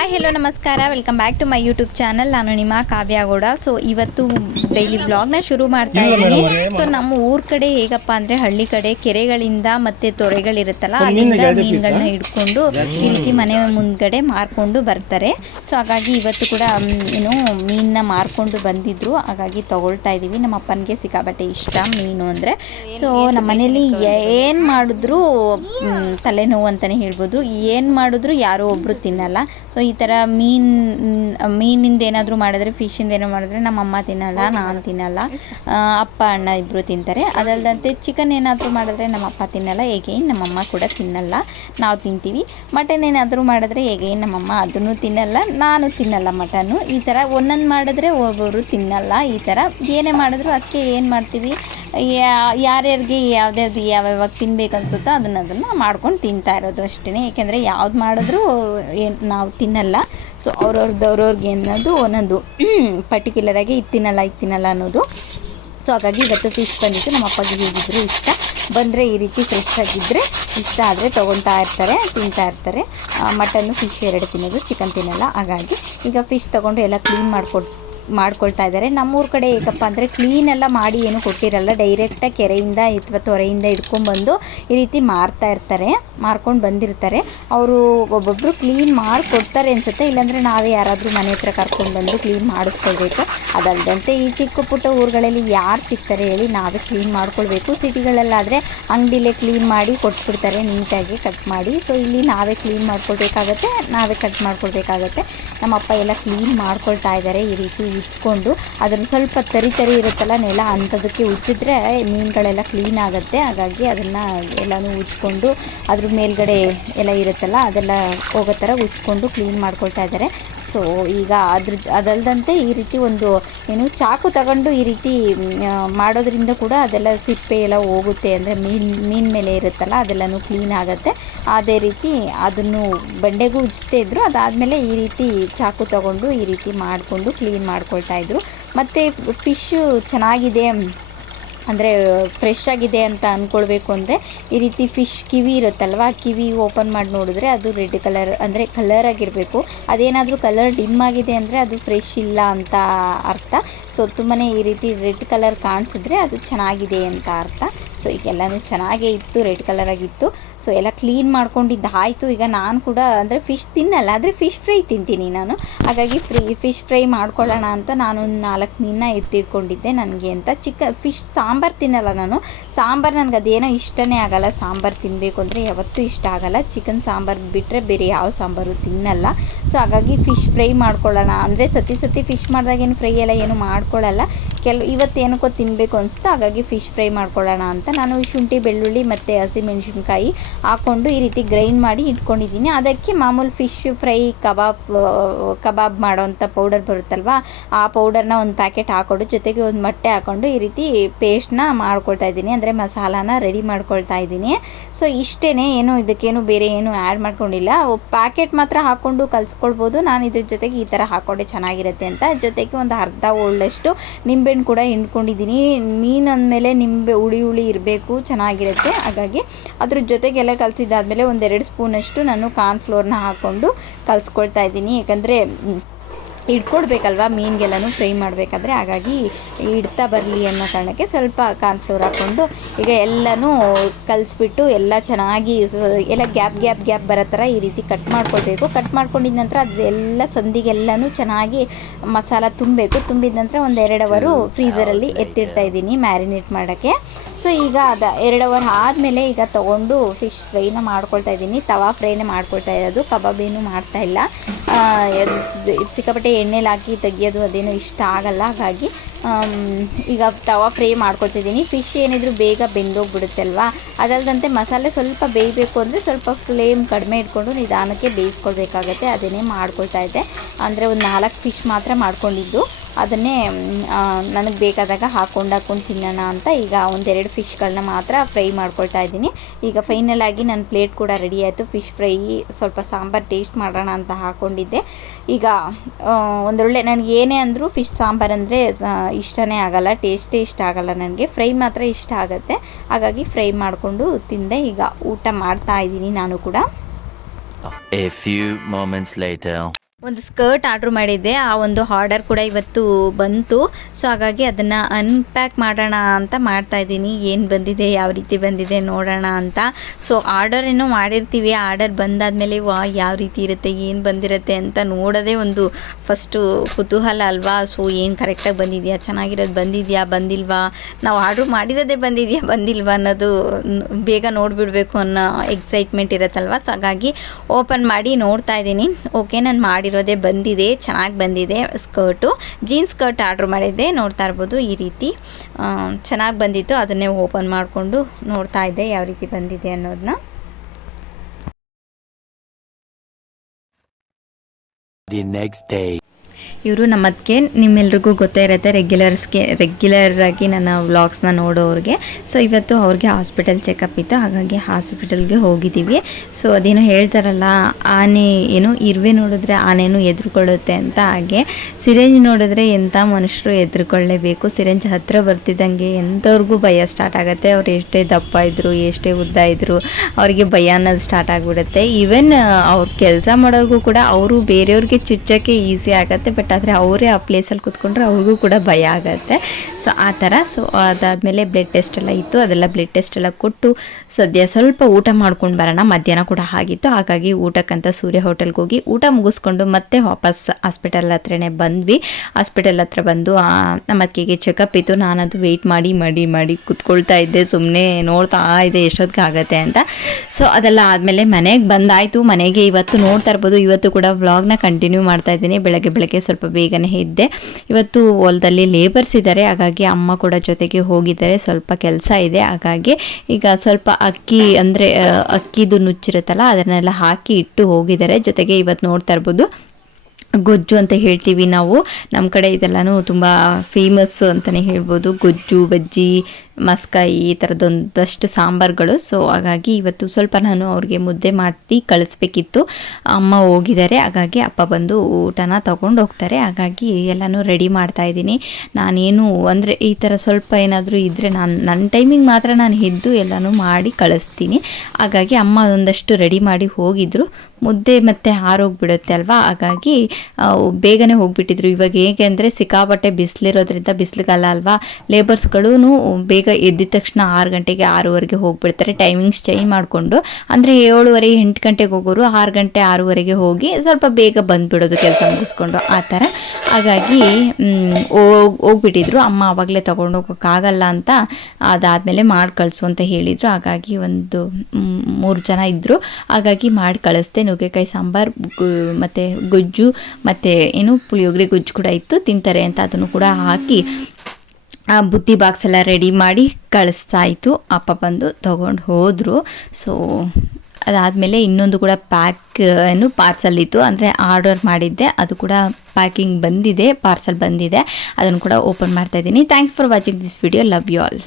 Hi hello ನಮಸ್ಕಾರ, welcome back to my YouTube channel. ನಾನು ನಿಮ್ಮ ಕಾವ್ಯ ಗೌಡ. ಸೊ ಇವತ್ತು ಡೈಲಿ ವ್ಲಾಗ್ನ ಶುರು ಮಾಡ್ತಾ ಇದ್ದೀನಿ. ಸೊ ನಮ್ಮ ಊರ ಕಡೆ ಹೇಗಪ್ಪ ಅಂದರೆ ಹಳ್ಳಿ ಕಡೆ ಕೆರೆಗಳಿಂದ ಮತ್ತು ತೊರೆಗಳಿರುತ್ತಲ್ಲ, ಅಲ್ಲಿಂದ ಮೀನುಗಳನ್ನ ಹಿಡ್ಕೊಂಡು ಈ ರೀತಿ ಮನೆ ಮುಂದ್ಗಡೆ ಮಾರ್ಕೊಂಡು ಬರ್ತಾರೆ. ಸೊ ಹಾಗಾಗಿ ಇವತ್ತು ಕೂಡ ಮೀನನ್ನ ಮಾರ್ಕೊಂಡು ಬಂದಿದ್ರು, ಹಾಗಾಗಿ ತೊಗೊಳ್ತಾ ಇದ್ದೀವಿ. ನಮ್ಮ ಅಪ್ಪನಿಗೆ ಸಿಕ್ಕಾಬಟ್ಟೆ ಇಷ್ಟ ಮೀನು ಅಂದರೆ. ಸೊ ನಮ್ಮ ಮನೇಲಿ ಏನು ಮಾಡಿದ್ರು ತಲೆನೋವು ಅಂತಲೇ ಹೇಳ್ಬೋದು. ಏನು ಮಾಡಿದ್ರು ಯಾರೋ ಒಬ್ಬರು ತಿನ್ನಲ್ಲ. ಸೊ ಈ ಥರ ಮೀನಿಂದ ಏನಾದರೂ ಮಾಡಿದ್ರೆ, ಫಿಶಿಂದ ಏನೋ ಮಾಡಿದ್ರೆ ನಮ್ಮ ಅಮ್ಮ ತಿನ್ನಲ್ಲ, ನಾನು ತಿನ್ನಲ್ಲ, ಅಪ್ಪ ಅಣ್ಣ ಇಬ್ಬರು ತಿಂತಾರೆ. ಅದಲ್ಲದಂತೆ ಚಿಕನ್ ಏನಾದರೂ ಮಾಡಿದ್ರೆ ನಮ್ಮ ಅಪ್ಪ ತಿನ್ನಲ್ಲ, ಹೇಗೇನು ನಮ್ಮಮ್ಮ ಕೂಡ ತಿನ್ನಲ್ಲ, ನಾವು ತಿಂತೀವಿ. ಮಟನ್ ಏನಾದರೂ ಮಾಡಿದ್ರೆ ಹೇಗೇನು ನಮ್ಮಮ್ಮ ಅದನ್ನು ತಿನ್ನಲ್ಲ, ನಾನು ತಿನ್ನಲ್ಲ ಮಟನ್ನು. ಈ ಥರ ಒಂದೊಂದು ಮಾಡಿದ್ರೆ ಒಬ್ಬೊಬ್ಬರು ತಿನ್ನಲ್ಲ. ಈ ಥರ ಏನೇ ಮಾಡಿದ್ರು ಅದಕ್ಕೆ ಏನು ಮಾಡ್ತೀವಿ, ಯಾರ್ಯಾರಿಗೆ ಯಾವ್ಯಾವಾಗ ತಿನ್ಬೇಕು ಅನ್ಸುತ್ತೋ ಅದನ್ನು ಮಾಡ್ಕೊಂಡು ತಿಂತಾ ಇರೋದು ಅಷ್ಟೇ. ಏಕೆಂದರೆ ಯಾವ್ದು ಮಾಡಿದ್ರೂ ನಾವು ತಿನ್ನಲ್ಲ. ಸೊ ಅವ್ರವ್ರಿಗೆ ಅನ್ನೋದು ಒಂದೊಂದು ಪರ್ಟಿಕ್ಯುಲರಾಗಿ ಇದು ತಿನ್ನಲ್ಲ ಅನ್ನೋದು. ಸೊ ಹಾಗಾಗಿ ಇವತ್ತು ಫಿಶ್ ಬಂದಿತ್ತು. ನಮ್ಮ ಅಪ್ಪಗೆ ಹೇಗಿದ್ರು ಇಷ್ಟ, ಬಂದರೆ ಈ ರೀತಿ ಫ್ರೆಶ್ ಆಗಿದ್ದರೆ ಇಷ್ಟ ಆದರೆ ತೊಗೊಳ್ತಾ ಇರ್ತಾರೆ, ತಿಂತಾ ಇರ್ತಾರೆ. ಮಟನ್ನು ಫಿಶ್ ಎರಡು ತಿನ್ನೋದು, ಚಿಕನ್ ತಿನ್ನಲ್ಲ. ಹಾಗಾಗಿ ಈಗ ಫಿಶ್ ತೊಗೊಂಡು ಎಲ್ಲ ಕ್ಲೀನ್ ಮಾಡ್ಕೊಳ್ತಾ ಇದ್ದಾರೆ. ನಮ್ಮೂರ ಕಡೆ ಹೇಗಪ್ಪ ಅಂದರೆ ಕ್ಲೀನೆಲ್ಲ ಮಾಡಿ ಏನು ಕೊಟ್ಟಿರಲ್ಲ, ಡೈರೆಕ್ಟಾಗಿ ಕೆರೆಯಿಂದ ಅಥವಾ ತೊರೆಯಿಂದ ಹಿಡ್ಕೊಂಡ್ಬಂದು ಈ ರೀತಿ ಮಾರ್ಕೊಂಡು ಬಂದಿರ್ತಾರೆ. ಅವರು ಒಬ್ಬೊಬ್ಬರು ಕ್ಲೀನ್ ಮಾಡಿಕೊಡ್ತಾರೆ ಅನಿಸುತ್ತೆ, ಇಲ್ಲಾಂದರೆ ನಾವೇ ಯಾರಾದರೂ ಮನೆ ಹತ್ರ ಕರ್ಕೊಂಡು ಬಂದು ಕ್ಲೀನ್ ಮಾಡಿಸ್ಕೊಳ್ಬೇಕು. ಅದಲ್ಲದಂತೆ ಈ ಚಿಕ್ಕ ಪುಟ್ಟ ಊರುಗಳಲ್ಲಿ ಯಾರು ಸಿಗ್ತಾರೆ ಹೇಳಿ, ನಾವೇ ಕ್ಲೀನ್ ಮಾಡ್ಕೊಳ್ಬೇಕು. ಸಿಟಿಗಳಲ್ಲಾದರೆ ಅಂಗಡಿಲೇ ಕ್ಲೀನ್ ಮಾಡಿ ಕೊಟ್ಬಿಡ್ತಾರೆ, ನೀಟಾಗಿ ಕಟ್ ಮಾಡಿ. ಸೊ ಇಲ್ಲಿ ನಾವೇ ಕ್ಲೀನ್ ಮಾಡ್ಕೊಳ್ಬೇಕಾಗತ್ತೆ, ನಾವೇ ಕಟ್ ಮಾಡ್ಕೊಳ್ಬೇಕಾಗತ್ತೆ. ನಮ್ಮಪ್ಪ ಎಲ್ಲ ಕ್ಲೀನ್ ಮಾಡ್ಕೊಳ್ತಾ ಇದ್ದಾರೆ. ಈ ರೀತಿ ಉಜ್ಕೊಂಡು ಅದನ್ನು ಸ್ವಲ್ಪ ತರಿ ಇರುತ್ತಲ್ಲ ನೆಲ, ಅಂಥದಕ್ಕೆ ಉಜ್ಜಿದ್ರೆ ಮೀನುಗಳೆಲ್ಲ ಕ್ಲೀನ್ ಆಗುತ್ತೆ. ಹಾಗಾಗಿ ಅದನ್ನು ಎಲ್ಲನೂ ಉಜ್ಕೊಂಡು ಅದ್ರ ಮೇಲ್ಗಡೆ ಎಲ್ಲ ಇರುತ್ತಲ್ಲ ಅದೆಲ್ಲ ಹೋಗೋ ಥರ ಉಜ್ಕೊಂಡು ಕ್ಲೀನ್ ಮಾಡ್ಕೊಳ್ತಾ ಇದ್ದಾರೆ. ಸೊ ಈಗ ಅದಲ್ಲದಂತೆ ಈ ರೀತಿ ಒಂದು ಚಾಕು ತಗೊಂಡು ಈ ರೀತಿ ಮಾಡೋದ್ರಿಂದ ಕೂಡ ಅದೆಲ್ಲ ಸಿಪ್ಪೆ ಎಲ್ಲ ಹೋಗುತ್ತೆ, ಅಂದರೆ ಮೀನು ಮೇಲೆ ಇರುತ್ತಲ್ಲ ಅದೆಲ್ಲನೂ ಕ್ಲೀನ್ ಆಗುತ್ತೆ. ಅದೇ ರೀತಿ ಅದನ್ನು ಬಂಡೆಗೂ ಉಜ್ತಾ ಇದ್ರು. ಅದಾದಮೇಲೆ ಈ ರೀತಿ ಚಾಕು ತಗೊಂಡು ಈ ರೀತಿ ಮಾಡಿಕೊಂಡು ಕ್ಲೀನ್ ಮಾಡ್ಕೊಳ್ತಾ ಇದ್ರು. ಮತ್ತು ಫಿಶ್ಶು ಚೆನ್ನಾಗಿದೆ ಅಂದರೆ ಫ್ರೆಶ್ ಆಗಿದೆ ಅಂತ ಅಂದ್ಕೊಳ್ಬೇಕು ಅಂದರೆ ಈ ರೀತಿ ಫಿಶ್ ಕಿವಿ ಇರುತ್ತಲ್ವ, ಕಿವಿ ಓಪನ್ ಮಾಡಿ ನೋಡಿದ್ರೆ ಅದು ರೆಡ್ ಕಲರ್ ಅಂದರೆ ಕಲರಾಗಿರಬೇಕು. ಅದೇನಾದರೂ ಕಲರ್ ಡಿಮ್ ಆಗಿದೆ ಅಂದರೆ ಅದು ಫ್ರೆಶ್ ಇಲ್ಲ ಅಂತ ಅರ್ಥ. ಸೊ ತುಂಬಾ ಈ ರೀತಿ ರೆಡ್ ಕಲರ್ ಕಾಣಿಸಿದ್ರೆ ಅದು ಚೆನ್ನಾಗಿದೆ ಅಂತ ಅರ್ಥ. ಸೊ ಈಗೆಲ್ಲನೂ ಚೆನ್ನಾಗೇ ಇತ್ತು, ರೆಡ್ ಕಲರಾಗಿತ್ತು. ಸೊ ಎಲ್ಲ ಕ್ಲೀನ್ ಮಾಡ್ಕೊಂಡಿದ್ದಾಯಿತು. ಈಗ ನಾನು ಕೂಡ ಅಂದರೆ ಫಿಶ್ ತಿನ್ನಲ್ಲ, ಆದರೆ ಫಿಶ್ ಫ್ರೈ ತಿಂತೀನಿ ನಾನು. ಹಾಗಾಗಿ ಫಿಶ್ ಫ್ರೈ ಮಾಡ್ಕೊಳ್ಳೋಣ ಅಂತ ನಾನು ಒಂದು 4 ಮೀನನ್ನ ಎತ್ತಿಟ್ಕೊಂಡಿದ್ದೆ ನನಗೆ ಅಂತ. ಫಿಶ್ ಸಾಂಬಾರು ತಿನ್ನಲ್ಲ ನಾನು. ಸಾಂಬಾರು ನನಗೆ ಅದೇನೋ ಇಷ್ಟನೇ ಆಗಲ್ಲ. ಸಾಂಬಾರು ತಿನ್ನಬೇಕು ಅಂದರೆ ಯಾವತ್ತೂ ಇಷ್ಟ ಆಗಲ್ಲ. ಚಿಕನ್ ಸಾಂಬಾರು ಬಿಟ್ಟರೆ ಬೇರೆ ಯಾವ ಸಾಂಬಾರು ತಿನ್ನಲ್ಲ. ಸೊ ಹಾಗಾಗಿ ಫಿಶ್ ಫ್ರೈ ಮಾಡ್ಕೊಳ್ಳೋಣ ಅಂದರೆ ಸತಿ ಫಿಶ್ ಮಾಡಿದಾಗೇನು ಫ್ರೈ ಎಲ್ಲ ಏನು ಮಾಡ್ಕೊಳ್ಳಲ್ಲ. ಇವತ್ತೇನಕ್ಕೋ ತಿನ್ನಬೇಕು ಅನಿಸ್ತು, ಹಾಗಾಗಿ ಫಿಶ್ ಫ್ರೈ ಮಾಡ್ಕೊಳ್ಳೋಣ ಅಂತ ನಾನು ಶುಂಠಿ, ಬೆಳ್ಳುಳ್ಳಿ ಮತ್ತು ಹಸಿಮೆಣಸಿನ್ಕಾಯಿ ಹಾಕ್ಕೊಂಡು ಈ ರೀತಿ ಗ್ರೈಂಡ್ ಮಾಡಿ ಇಟ್ಕೊಂಡಿದ್ದೀನಿ. ಅದಕ್ಕೆ ಮಾಮೂಲು ಫಿಶ್ ಫ್ರೈ ಕಬಾಬ್ ಮಾಡೋವಂಥ ಪೌಡರ್ ಬರುತ್ತಲ್ವ, ಆ ಪೌಡರ್ನ ಒಂದು ಪ್ಯಾಕೆಟ್ ಹಾಕ್ಕೊಂಡು ಜೊತೆಗೆ ಒಂದು ಮೊಟ್ಟೆ ಹಾಕ್ಕೊಂಡು ಈ ರೀತಿ ಪೇಸ್ಟ್ನ ಮಾಡ್ಕೊಳ್ತಾ ಇದ್ದೀನಿ, ಅಂದರೆ ಮಸಾಲಾನ ರೆಡಿ ಮಾಡ್ಕೊಳ್ತಾ ಇದ್ದೀನಿ. ಸೊ ಇಷ್ಟೇ, ಏನು ಇದಕ್ಕೇನು ಬೇರೆ ಏನು ಆ್ಯಡ್ ಮಾಡ್ಕೊಂಡಿಲ್ಲ. ಪ್ಯಾಕೆಟ್ ಮಾತ್ರ ಹಾಕ್ಕೊಂಡು ಕಲಿಸ್ಕೊಳ್ಬೋದು. ನಾನು ಇದ್ರ ಜೊತೆಗೆ ಈ ಥರ ಹಾಕ್ಕೊಂಡೆ ಚೆನ್ನಾಗಿರುತ್ತೆ ಅಂತ. ಜೊತೆಗೆ ಒಂದು ಅರ್ಧ ಹೋಳಷ್ಟು ನಿಂಬೆಹಣ್ಣು ಕೂಡ ಹಿಂಡ್ಕೊಂಡಿದ್ದೀನಿ. ಮೀನು ಅಂದಮೇಲೆ ನಿಂಬೆ ಹುಳಿ ಇರಬೇಕು, ಚೆನ್ನಾಗಿರುತ್ತೆ. ಹಾಗಾಗಿ ಅದ್ರ ಜೊತೆಗೆಲ್ಲ ಕಲಸಿದ್ದಾದಮೇಲೆ 1-2 ಸ್ಪೂನಷ್ಟು ನಾನು ಕಾರ್ನ್ಫ್ಲೋರ್ನ ಹಾಕ್ಕೊಂಡು ಕಲಿಸ್ಕೊಳ್ತಾ ಇದ್ದೀನಿ. ಯಾಕಂದರೆ ಇಟ್ಕೊಳ್ಬೇಕಲ್ವ ಮೀನಿಗೆಲ್ಲನೂ ಫ್ರೈ ಮಾಡಬೇಕಾದ್ರೆ, ಹಾಗಾಗಿ ಇಡ್ತಾ ಬರಲಿ ಅನ್ನೋ ಕಾರಣಕ್ಕೆ ಸ್ವಲ್ಪ ಕಾರ್ನ್ಫ್ಲೋರ್ ಹಾಕ್ಕೊಂಡು ಈಗ ಎಲ್ಲನೂ ಕಲಿಸ್ಬಿಟ್ಟು ಎಲ್ಲ ಚೆನ್ನಾಗಿ ಎಲ್ಲ ಗ್ಯಾಪ್ ಬರೋ ಥರ ಈ ರೀತಿ ಕಟ್ ಮಾಡ್ಕೊಳ್ಬೇಕು. ಕಟ್ ಮಾಡ್ಕೊಂಡಿದ ನಂತರ ಅದೆಲ್ಲ ಸಂದಿಗೆಲ್ಲನೂ ಚೆನ್ನಾಗಿ ಮಸಾಲ ತುಂಬಬೇಕು. ತುಂಬಿದ ನಂತರ 1-2 ಅವರು ಫ್ರೀಝರಲ್ಲಿ ಎತ್ತಿಡ್ತಾ ಇದ್ದೀನಿ ಮ್ಯಾರಿನೇಟ್ ಮಾಡೋಕ್ಕೆ. ಸೊ ಈಗ 2 ಅವರ್ ಆದಮೇಲೆ ಈಗ ತೊಗೊಂಡು ಫಿಶ್ ಫ್ರೈನ ಮಾಡ್ಕೊಳ್ತಾ ಇದ್ದೀನಿ. ತವಾ ಫ್ರೈನೇ ಮಾಡ್ಕೊಳ್ತಾ ಇರೋದು, ಕಬಾಬ್ ಏನೂ ಮಾಡ್ತಾಯಿಲ್ಲ. ಸಿಕ್ಕಾಪಟ್ಟೆ ಎಣ್ಣೆಲಿ ಹಾಕಿ ತೆಗಿಯೋದು ಅದೇನೋ ಇಷ್ಟ ಆಗಲ್ಲ. ಹಾಗಾಗಿ ಈಗ ತವಾ ಫ್ರೈ ಮಾಡ್ಕೊಳ್ತಿದ್ದೀನಿ. ಫಿಶ್ ಏನಿದ್ರು ಬೇಗ ಬೆಂದೋಗ್ಬಿಡುತ್ತೆ ಅಲ್ವಾ. ಅದಲ್ಲದಂತೆ ಮಸಾಲೆ ಸ್ವಲ್ಪ ಬೇಯಬೇಕು ಅಂದರೆ ಸ್ವಲ್ಪ ಫ್ಲೇಮ್ ಕಡಿಮೆ ಇಟ್ಕೊಂಡು ನಿಧಾನಕ್ಕೆ ಬೇಯಿಸ್ಕೊಳ್ಬೇಕಾಗತ್ತೆ. ಅದನ್ನೇ ಮಾಡ್ಕೊಳ್ತಾ ಇದ್ದೆ. ಅಂದರೆ ಒಂದು 4 ಫಿಶ್ ಮಾತ್ರ ಮಾಡ್ಕೊಂಡಿದ್ದು, ಅದನ್ನೇ ನನಗೆ ಬೇಕಾದಾಗ ಹಾಕ್ಕೊಂಡು ತಿನ್ನೋಣ ಅಂತ ಈಗ 1-2 ಫಿಶ್ಗಳನ್ನ ಮಾತ್ರ ಫ್ರೈ ಮಾಡ್ಕೊಳ್ತಾ ಇದ್ದೀನಿ. ಈಗ ಫೈನಲ್ ಆಗಿ ನನ್ನ ಪ್ಲೇಟ್ ಕೂಡ ರೆಡಿ ಆಯಿತು. ಫಿಶ್ ಫ್ರೈ ಸ್ವಲ್ಪ ಸಾಂಬಾರು ಟೇಸ್ಟ್ ಮಾಡೋಣ ಅಂತ ಹಾಕ್ಕೊಂಡಿದ್ದೆ. ಈಗ ಒಂದೊಳ್ಳೆ, ನನಗೆ ಏನೇ ಅಂದರೂ ಫಿಶ್ ಸಾಂಬಾರು ಅಂದರೆ ಇಷ್ಟನೇ ಆಗಲ್ಲ, ಟೇಸ್ಟೇ ಇಷ್ಟ ಆಗಲ್ಲ ನನಗೆ. ಫ್ರೈ ಮಾತ್ರ ಇಷ್ಟ ಆಗುತ್ತೆ. ಹಾಗಾಗಿ ಫ್ರೈ ಮಾಡಿಕೊಂಡು ತಿಂದೆ. ಈಗ ಊಟ ಮಾಡ್ತಾ ಇದ್ದೀನಿ ನಾನು ಕೂಡ. A few moments later. ಒಂದು ಸ್ಕರ್ಟ್ ಆರ್ಡ್ರ್ ಮಾಡಿದ್ದೆ, ಆ ಒಂದು ಆರ್ಡರ್ ಕೂಡ ಇವತ್ತು ಬಂತು. ಸೊ ಹಾಗಾಗಿ ಅದನ್ನು ಅನ್ಪ್ಯಾಕ್ ಮಾಡೋಣ ಅಂತ ಮಾಡ್ತಾಯಿದ್ದೀನಿ. ಏನು ಬಂದಿದೆ, ಯಾವ ರೀತಿ ಬಂದಿದೆ ನೋಡೋಣ ಅಂತ. ಸೊ ಆರ್ಡರ್ ಏನೋ ಮಾಡಿರ್ತೀವಿ, ಆರ್ಡರ್ ಬಂದಾದಮೇಲೆ ಯಾವ ರೀತಿ ಇರುತ್ತೆ, ಏನು ಬಂದಿರುತ್ತೆ ಅಂತ ನೋಡೋದೇ ಒಂದು ಫಸ್ಟು ಕುತೂಹಲ ಅಲ್ವಾ. ಸೊ ಏನು ಕರೆಕ್ಟಾಗಿ ಬಂದಿದೆಯಾ, ಚೆನ್ನಾಗಿರೋದು ಬಂದಿದೆಯಾ, ಬಂದಿಲ್ವಾ, ನಾವು ಆರ್ಡ್ರ್ ಮಾಡಿರೋದೇ ಬಂದಿದೆಯಾ ಬಂದಿಲ್ವಾ ಅನ್ನೋದು ಬೇಗ ನೋಡಿಬಿಡ್ಬೇಕು ಅನ್ನೋ ಎಕ್ಸೈಟ್ಮೆಂಟ್ ಇರುತ್ತಲ್ವ. ಸೊ ಹಾಗಾಗಿ ಓಪನ್ ಮಾಡಿ ನೋಡ್ತಾ ಇದ್ದೀನಿ. ಓಕೆ, ನಾನು ಮಾಡಿರೋದೇ ಬಂದಿದೆ, ಚೆನ್ನಾಗಿ ಬಂದಿದೆ. ಸ್ಕರ್ಟು ಜೀನ್ಸ್ ಸ್ಕರ್ಟ್ ಆರ್ಡ್ರ್ ಮಾಡಿದ್ದೆ, ನೋಡ್ತಾ ಇರ್ಬೋದು ಈ ರೀತಿ ಚೆನ್ನಾಗಿ ಬಂದಿತ್ತು. ಅದನ್ನೇ ಓಪನ್ ಮಾಡಿಕೊಂಡು ನೋಡ್ತಾ ಇದ್ದೆ ಯಾವ ರೀತಿ ಬಂದಿದೆ ಅನ್ನೋದನ್ನ. The next day. ಇವರು ನಮ್ಮದಕ್ಕೆ ನಿಮ್ಮೆಲ್ರಿಗೂ ಗೊತ್ತೇ ಇರುತ್ತೆ, ರೆಗ್ಯುಲರಾಗಿ ನನ್ನ ವ್ಲಾಗ್ಸ್ನ ನೋಡೋರಿಗೆ. ಸೊ ಇವತ್ತು ಅವ್ರಿಗೆ ಹಾಸ್ಪಿಟಲ್ ಚೆಕಪ್ ಇತ್ತು, ಹಾಗಾಗಿ ಹಾಸ್ಪಿಟಲ್ಗೆ ಹೋಗಿದ್ದೀವಿ. ಸೊ ಅದೇನೋ ಹೇಳ್ತಾರಲ್ಲ, ಆನೆ ಏನು ಇರುವೆ ನೋಡಿದ್ರೆ ಆನೆನೂ ಎದುರುಕೊಳ್ಳುತ್ತೆ ಅಂತ, ಹಾಗೆ ಸಿರಿಂಜ್ ನೋಡಿದ್ರೆ ಎಂಥ ಮನುಷ್ಯರು ಎದುರುಕೊಳ್ಳೇಬೇಕು. ಸಿರಿಂಜ್ ಹತ್ತಿರ ಬರ್ತಿದ್ದಂಗೆ ಎಂಥವ್ರಿಗೂ ಭಯ ಸ್ಟಾರ್ಟ್ ಆಗುತ್ತೆ. ಅವ್ರು ಎಷ್ಟೇ ದಪ್ಪ ಇದ್ದರು, ಎಷ್ಟೇ ಉದ್ದ ಇದ್ದರು, ಅವರಿಗೆ ಭಯ ಅನ್ನೋದು ಸ್ಟಾರ್ಟ್ ಆಗಿಬಿಡುತ್ತೆ. ಈವನ್ ಅವ್ರು ಕೆಲಸ ಮಾಡೋರಿಗೂ ಕೂಡ ಅವರು ಬೇರೆಯವ್ರಿಗೆ ಚುಚ್ಚೋಕ್ಕೆ ಈಸಿ ಆಗುತ್ತೆ, ಬಟ್ ಆದರೆ ಅವರೇ ಆ ಪ್ಲೇಸಲ್ಲಿ ಕೂತ್ಕೊಂಡ್ರೆ ಅವ್ರಿಗೂ ಕೂಡ ಭಯ ಆಗುತ್ತೆ. ಸೊ ಆ ಥರ. ಸೊ ಅದಾದಮೇಲೆ ಬ್ಲಡ್ ಟೆಸ್ಟ್ ಎಲ್ಲ ಇತ್ತು, ಅದೆಲ್ಲ ಬ್ಲಡ್ ಟೆಸ್ಟ್ ಎಲ್ಲ ಕೊಟ್ಟು ಸದ್ಯ ಸ್ವಲ್ಪ ಊಟ ಮಾಡ್ಕೊಂಡು ಬರೋಣ, ಮಧ್ಯಾಹ್ನ ಕೂಡ ಆಗಿತ್ತು. ಹಾಗಾಗಿ ಊಟಕ್ಕಂತ ಸೂರ್ಯ ಹೋಟೆಲ್ಗೆ ಹೋಗಿ ಊಟ ಮುಗಿಸ್ಕೊಂಡು ಮತ್ತೆ ವಾಪಸ್ ಹಾಸ್ಪಿಟಲ್ ಹತ್ರನೇ ಬಂದ್ವಿ. ಹಾಸ್ಪಿಟಲ್ ಹತ್ರ ಬಂದು ನಮ್ಮ ಅತ್ತಿಗೆಗೆ ಚೆಕಪ್ ಇತ್ತು. ನಾನದು ವೆಯ್ಟ್ ಮಾಡಿ ಕೂತ್ಕೊಳ್ತಾ ಇದ್ದೆ, ಸುಮ್ಮನೆ ನೋಡ್ತಾ ಇದೆ ಎಷ್ಟೊತ್ತಿಗೆ ಆಗುತ್ತೆ ಅಂತ. ಸೊ ಅದೆಲ್ಲ ಆದಮೇಲೆ ಮನೆಗೆ ಬಂದಾಯಿತು. ಮನೆಗೆ ಇವತ್ತು ನೋಡ್ತಾ ಇರ್ಬೋದು, ಇವತ್ತು ಕೂಡ ವ್ಲಾಗ್ನ ಕಂಟಿನ್ಯೂ ಮಾಡ್ತಾ ಇದ್ದೀನಿ. ಬೆಳಗ್ಗೆ ಸ್ವಲ್ಪ ಬೇಗನೆ ಇದ್ದೆ. ಇವತ್ತು ಹೊಲದಲ್ಲಿ ಲೇಬರ್ಸ್ ಇದ್ದಾರೆ, ಹಾಗಾಗಿ ಅಮ್ಮ ಕೂಡ ಜೊತೆಗೆ ಹೋಗಿದ್ದಾರೆ. ಸ್ವಲ್ಪ ಕೆಲಸ ಇದೆ, ಹಾಗಾಗಿ ಈಗ ಸ್ವಲ್ಪ ಅಕ್ಕಿ ಅಂದರೆ ಅಕ್ಕಿದು ನುಚ್ಚಿರುತ್ತಲ್ಲ ಅದನ್ನೆಲ್ಲ ಹಾಕಿ ಇಟ್ಟು ಹೋಗಿದ್ದಾರೆ. ಜೊತೆಗೆ ಇವತ್ತು ನೋಡ್ತಾ ಇರ್ಬೋದು ಗೊಜ್ಜು ಅಂತ ಹೇಳ್ತೀವಿ ನಾವು, ನಮ್ಮ ಕಡೆ ಇದೆಲ್ಲನೂ ತುಂಬ ಫೇಮಸ್ ಅಂತಲೇ ಹೇಳ್ಬೋದು. ಗೊಜ್ಜು, ಬಜ್ಜಿ, ಮಸ್ಕಾಯಿ, ಈ ಥರದೊಂದಷ್ಟು ಸಾಂಬಾರುಗಳು. ಸೊ ಹಾಗಾಗಿ ಇವತ್ತು ಸ್ವಲ್ಪ ನಾನು ಅವ್ರಿಗೆ ಮುದ್ದೆ ಮಾಡಿ ಕಳಿಸ್ಬೇಕಿತ್ತು. ಅಮ್ಮ ಹೋಗಿದ್ದಾರೆ, ಹಾಗಾಗಿ ಅಪ್ಪ ಬಂದು ಊಟನ ತೊಗೊಂಡು ಹೋಗ್ತಾರೆ. ಹಾಗಾಗಿ ಎಲ್ಲನೂ ರೆಡಿ ಮಾಡ್ತಾಯಿದ್ದೀನಿ. ನಾನೇನು ಅಂದರೆ ಈ ಥರ ಸ್ವಲ್ಪ ಏನಾದರೂ ಇದ್ದರೆ ನನ್ನ ಟೈಮಿಗೆ ಮಾತ್ರ ನಾನು ಎದ್ದು ಎಲ್ಲನೂ ಮಾಡಿ ಕಳಿಸ್ತೀನಿ. ಹಾಗಾಗಿ ಅಮ್ಮ ಒಂದಷ್ಟು ರೆಡಿ ಮಾಡಿ ಹೋಗಿದ್ರು. ಮುದ್ದೆ ಮತ್ತು ಆರೋಗ್ಬಿಡುತ್ತೆ ಅಲ್ವಾ, ಹಾಗಾಗಿ ಬೇಗನೆ ಹೋಗಿಬಿಟ್ಟಿದ್ರು. ಇವಾಗ ಹೇಗೆ ಅಂದರೆ ಸಿಕ್ಕಾಪಟ್ಟೆ ಬಿಸಿಲಿರೋದ್ರಿಂದ, ಬಿಸಿಲುಗಾಲ ಅಲ್ವಾ, ಲೇಬರ್ಸ್ಗಳೂ ಬೇಗ ಎದ್ದಿದ ತಕ್ಷಣ 6 ಗಂಟೆಗೆ 6:15ಗೆ ಹೋಗಿಬಿಡ್ತಾರೆ. ಟೈಮಿಂಗ್ಸ್ ಚೇಂಜ್ ಮಾಡಿಕೊಂಡು, ಅಂದರೆ 7:30 8 ಗಂಟೆಗೆ ಹೋಗೋರು 6 ಗಂಟೆ 6:15ಗೆ ಹೋಗಿ ಸ್ವಲ್ಪ ಬೇಗ ಬಂದುಬಿಡೋದು ಕೆಲಸ ಮುಗಿಸ್ಕೊಂಡು, ಆ ಥರ. ಹಾಗಾಗಿ ಹೋಗ್ಬಿಟ್ಟಿದ್ರು. ಅಮ್ಮ ಆವಾಗಲೇ ತೊಗೊಂಡೋಗೋಕ್ಕಾಗಲ್ಲ ಅಂತ ಅದಾದಮೇಲೆ ಮಾಡಿ ಕಳಿಸು ಅಂತ ಹೇಳಿದರು. ಹಾಗಾಗಿ ಒಂದು 3 ಜನ ಇದ್ದರು, ಹಾಗಾಗಿ ಮಾಡಿ ಕಳಿಸ್ದೆ. ನುಗ್ಗೆಕಾಯಿ ಸಾಂಬಾರು ಮತ್ತು ಗೊಜ್ಜು ಮತ್ತು ಏನು ಪುಳಿಯೋಗರೆ ಗೊಜ್ಜು ಕೂಡ ಇತ್ತು, ತಿಂತಾರೆ ಅಂತ ಅದನ್ನು ಕೂಡ ಹಾಕಿ ಬುತ್ತಿ ಬಾಕ್ಸ್ ಎಲ್ಲ ರೆಡಿ ಮಾಡಿ ಕಳಿಸ್ತಾಯಿತ್ತು. ಅಪ್ಪ ಬಂದು ತೊಗೊಂಡು ಹೋದರು. ಸೊ ಅದಾದಮೇಲೆ ಇನ್ನೊಂದು ಕೂಡ ಪಾರ್ಸಲ್ ಇತ್ತು, ಅಂದರೆ ಆರ್ಡರ್ ಮಾಡಿದ್ದೆ, ಅದು ಕೂಡ ಪ್ಯಾಕಿಂಗ್ ಬಂದಿದೆ, ಪಾರ್ಸಲ್ ಬಂದಿದೆ. ಅದನ್ನು ಕೂಡ ಓಪನ್ ಮಾಡ್ತಾಯಿದ್ದೀನಿ. Thanks for watching this video. Love you all.